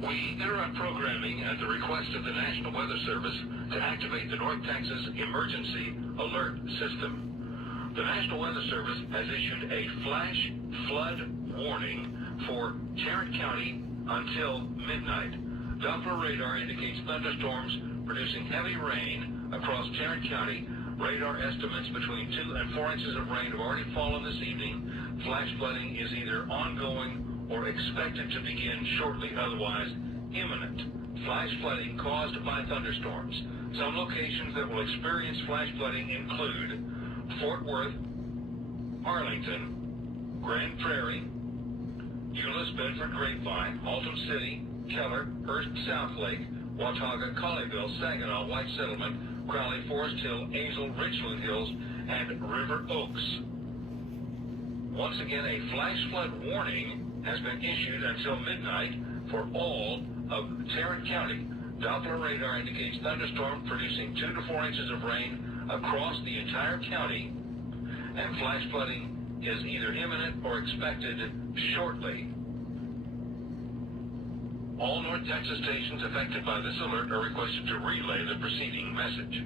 We interrupt programming at the request of the National Weather Service to activate the North Texas Emergency Alert System. The National Weather Service has issued a flash flood warning for Tarrant County until midnight. Doppler radar indicates thunderstorms producing heavy rain across Tarrant County. Radar estimates between 2 and 4 inches of rain have already fallen this evening. Flash flooding is either ongoing or expected to begin shortly, otherwise imminent. Flash flooding caused by thunderstorms. Some locations that will experience flash flooding include Fort Worth, Arlington, Grand Prairie, Euless, Bedford, Grapevine, Alton City, Keller, Hurst, Southlake, Watauga, Colleyville, Saginaw, White Settlement, Crowley, Forest Hill, Azle, Richland Hills, and River Oaks. Once again, a flash flood warning has been issued until midnight for all of Tarrant County. Doppler radar indicates thunderstorms producing 2 to 4 inches of rain across the entire county, and flash flooding is either imminent or expected shortly. All North Texas stations affected by this alert are requested to relay the preceding message.